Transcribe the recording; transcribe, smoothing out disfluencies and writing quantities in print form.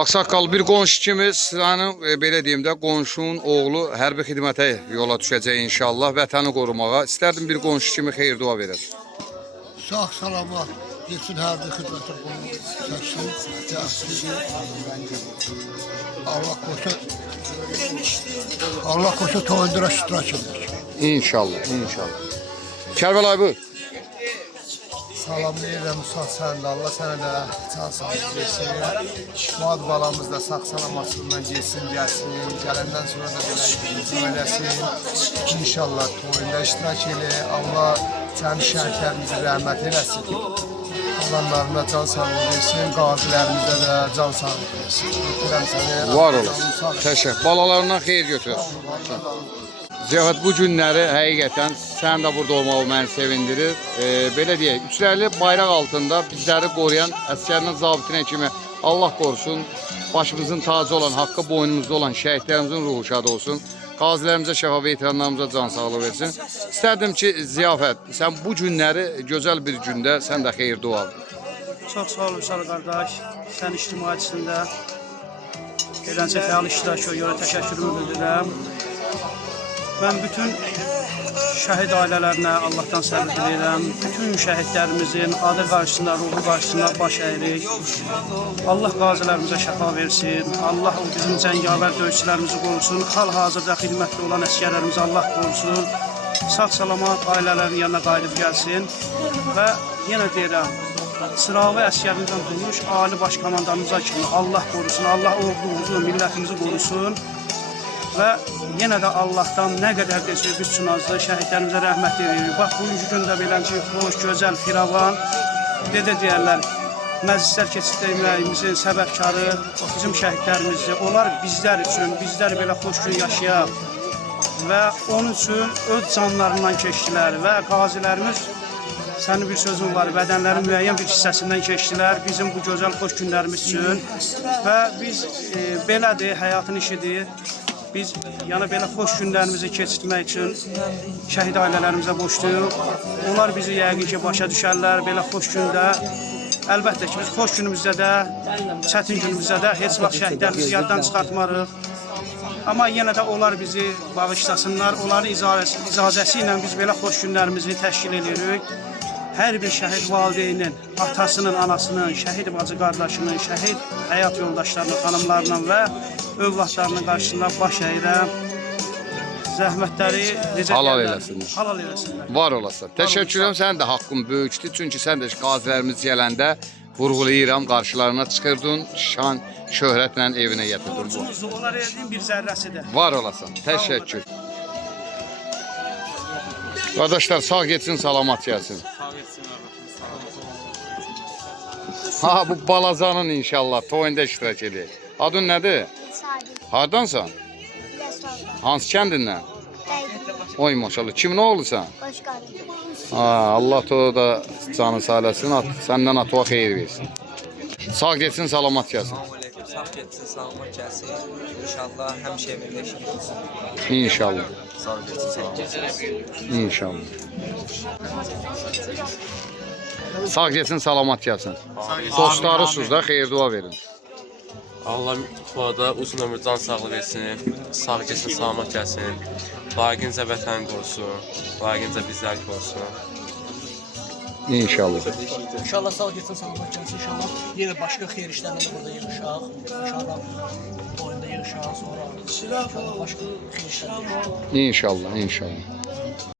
Ağsaqqal, bir qonşu kimi sənin belə deyim də qonşunun oğlu hərbi xidmətə yola düşəcək inşallah, vətəni qorumağa. İstərdim bir qonşu kimi xeyir dua verər. Sağ salamat getsin hərbi xidmətə çəksin, gəlsin. Allah qoşa toyundura iştirak edir. İnşallah, inşallah. Kərbəlayı buyur. Salamlayıram Musa səndə, Allah sənə də can sağlık versin. Fuad balamız da sağ salamatlığından geçsin, gəlsin. Gələndən sonra da belə izin eləsin. İnşallah toyunda iştirak elə. Allah sənin şəhidlərimizi rəhmət eləsin. Qalanlarına can sağlık versin, qazilərimizə də can sağlık versin. Öpürəm səni. Var olasın. Təşəkkür. Balalarından xeyir götür. Ziyafət, bu günləri həqiqətən sən də burada olmağı məni sevindirir. Belə deyək, üçlərli bayraq altında bizləri qoruyan əsgərinin zabitinə kimi Allah qorusun, başımızın tacı olan, haqqı boynumuzda olan şəhidlərimizin ruhu şad olsun. Qazilərimizə, şəfa və etiranlarımıza can sağlığı versin. İstərdim ki, Ziyafət, sən bu günləri gözəl bir gündə sən də xeyir dua al. Çox sağ ol Vüsal qardaş, sən ictimaiçisində eləncə fəal iştirakı görə təşəkkürümü bildirirəm. Mən bütün şəhid ailələrinə Allahdan səbir diləyirəm. Bütün şəhidlərimizin adı qarşısında, ruhu qarşısında baş əyirik. Allah qazilərimizə şəfa versin. Allah o bizim cəngavər döyüşçülərimizi qorusun. Hal-hazırda xidmətdə olan əsgərlərimizi Allah qorusun. Sağ-salamat ailələrin yanına qayıdıb gəlsin. Və yenə deyirəm, sıravi əsgərimizdən tutmuş ali baş komandanımıza kimi Allah qorusun. Allah ordumuzu, millətimizi qorusun. Və yenə də Allahdan nə qədər desək biz üçün azdır, şəhidlərimizə rəhmət edirik. Bax, bugünkü gündə beləncə xoş, gözəl, firavan, deyərlər, məclislər keçirdiyimizin səbəbkarı bizim şəhidlərimizdir. Onlar bizlər üçün, bizlər belə xoş gün yaşayaq və onun üçün öz canlarından keçdilər və qazilərimiz, sənin bir sözün var, bədənlərin müəyyən bir hissəsindən keçdilər bizim bu gözəl xoş günlərimiz üçün və biz belədir, həyatın işidir. Biz yəni belə xoş günlərimizi keçirtmək üçün şəhid ailələrimizə borcluyuq. Onlar bizi yəqin ki, başa düşərlər belə xoş gündə. Əlbəttə ki, biz xoş günümüzdə də, çətin günümüzdə də heç vaxt şəhidlərimizi yaddan çıxartmarıq. Amma yenə də onlar bizi bağışlasınlar. Onların icazəsi ilə biz belə xoş günlərimizi təşkil edirik. Hər bir şəhid valideynin, atasının, anasının, şəhid bacı qardaşının, şəhid həyat yoldaşlarının, xanımlarının və övladlarının qarşısında baş əyirəm. Zəhmətləri necə halal eləsinlər. Halal eləsinlər. Var olasın. Təşəkkürüm, sənin də haqqın böyükdür. Çünki sən də qazilərimiz gələndə vurğulayıram, qarşılarına çıxırdın, şan, şöhrətlə evinə gətirdin. Borcumuzdur, onlar edin bir zərrəsidir. Var olasın. Təşəkkür. Qardaşlar, sağ geçsin, salamat gəlsin. Ha, bu balacanın inşallah toyunda iştirak edir. Adın nədir? Hardansan? Hansı kəndindən? Oy maşallah. Kimin oğlusan? Allah da canı sağlasın, səndən atuğa xeyir versin. Sağ geçsin, salamat gəlsin. Sağ geçsin, salamat gəlsin. İnşallah həmişə evində işin olsun. İnşallah. Sağ geçsin, salamat gəlsin. İnşallah. Sağ geçsin, salamat gəlsin. Dostlarısınız da, xeyir dua verin. Allah Fuada uzun ömür, can sağlığı versin. Sağ geçsin, salamat gəlsin. Layiqincə vətən qorusun. Layiqincə bizlər qorusun. İnşallah. İnşallah sağ geçsin, salamat gəlsin. İnşallah yenə başqa xeyir işlərlə də burada yığışaq. İnşallah oyunda yığışaq, sonra inşallah başqa xeyir işlərlə yığışaq. İnşallah, inşallah.